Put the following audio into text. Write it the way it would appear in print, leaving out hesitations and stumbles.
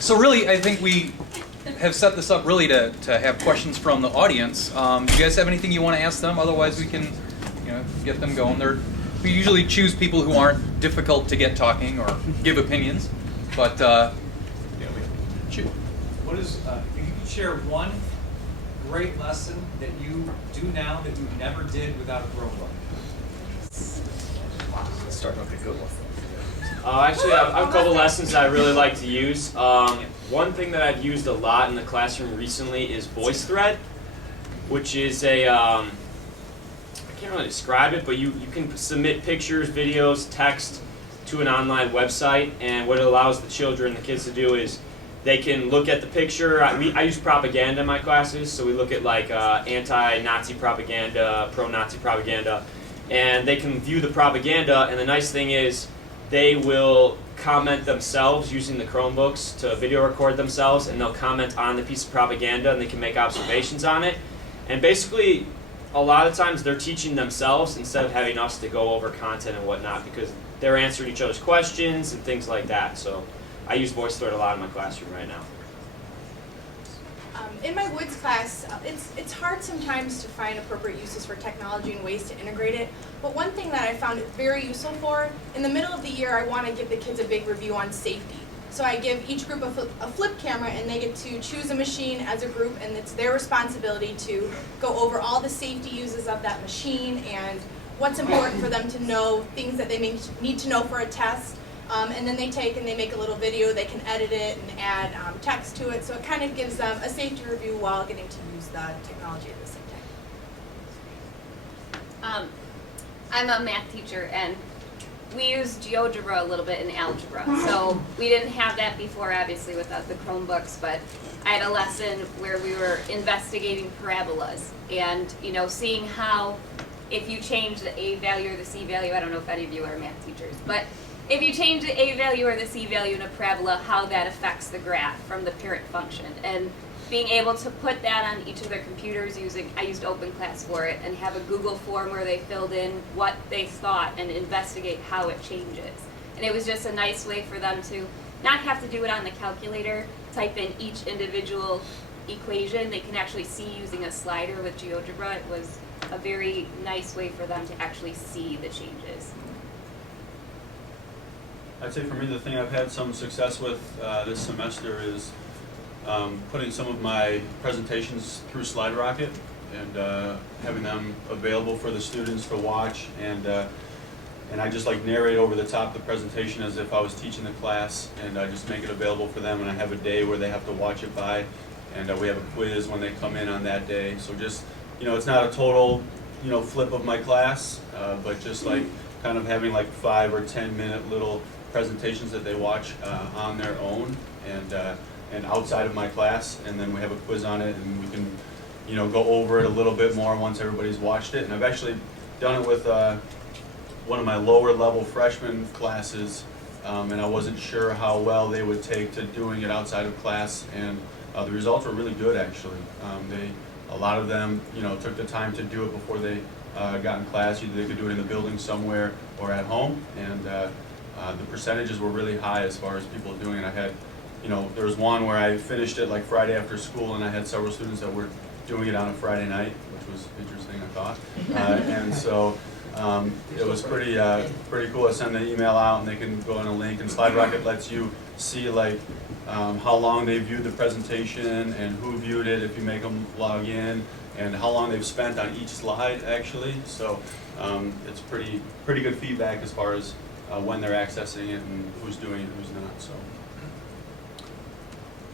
So really, I think we have set this up really to have questions from the audience. Do you guys have anything you want to ask them? Otherwise, we can, get them going. We usually choose people who aren't difficult to get talking or give opinions. But what is? If you could share one great lesson that you do now that you never did without a Chromebook. let's start with a good one. Actually, I have a couple lessons that I really like to use. One thing that I've used a lot in the classroom recently is VoiceThread, which is I can't really describe it, but you can submit pictures, videos, text to an online website, and what it allows the children, the kids to do is they can look at the picture. I use propaganda in my classes, so we look at like anti-Nazi propaganda, pro-Nazi propaganda, and they can view the propaganda, and the nice thing is they will comment themselves using the Chromebooks to video record themselves, and they'll comment on the piece of propaganda and they can make observations on it. And basically, a lot of times they're teaching themselves instead of having us to go over content and whatnot, because they're answering each other's questions and things like that. So I use VoiceThread a lot in my classroom right now. In my Woods class, it's hard sometimes to find appropriate uses for technology and ways to integrate it. But one thing that I found it very useful for, in the middle of the year, I want to give the kids a big review on safety. So I give each group a flip camera, and they get to choose a machine as a group, and it's their responsibility to go over all the safety uses of that machine and what's important for them to know, things that they may need to know for a test. And then they take and they make a little video, they can edit it and add text to it, so it kind of gives them a safety review while getting to use the technology at the same time. I'm a math teacher, and we use GeoGebra a little bit in algebra. So we didn't have that before, obviously, without the Chromebooks, but I had a lesson where we were investigating parabolas and, seeing how if you change the A value or the C value, I don't know if any of you are math teachers, but if you change the A value or the C value in a parabola, how that affects the graph from the parent function. And being able to put that on each of their computers I used OpenClass for it, and have a Google form where they filled in what they thought and investigate how it changes. And it was just a nice way for them to not have to do it on the calculator, type in each individual equation. They can actually see using a slider with GeoGebra. It was a very nice way for them to actually see the changes. I'd say for me, the thing I've had some success with this semester is putting some of my presentations through SlideRocket and having them available for the students to watch, and I just like narrate over the top of the presentation as if I was teaching the class, and I just make it available for them, and I have a day where they have to watch it by, and we have a quiz when they come in on that day. So just, it's not a total, flip of my class, but just like kind of having like 5 or 10 minute little presentations that they watch on their own and outside of my class, and then we have a quiz on it, and we can go over it a little bit more once everybody's watched it. And I've actually done it with one of my lower level freshman classes, and I wasn't sure how well they would take to doing it outside of class, and the results were really good actually. A lot of them took the time to do it before they got in class. Either they could do it in the building somewhere or at home, and the percentages were really high as far as people doing it. I had, there was one where I finished it like Friday after school, and I had several students that were doing it on a Friday night, which was interesting, I thought. And so it was pretty cool. I send an email out, and they can go on a link, and SlideRocket lets you see like how long they viewed the presentation and who viewed it if you make them log in, and how long they've spent on each slide actually. So it's pretty good feedback as far as when they're accessing it and who's doing it and who's not. So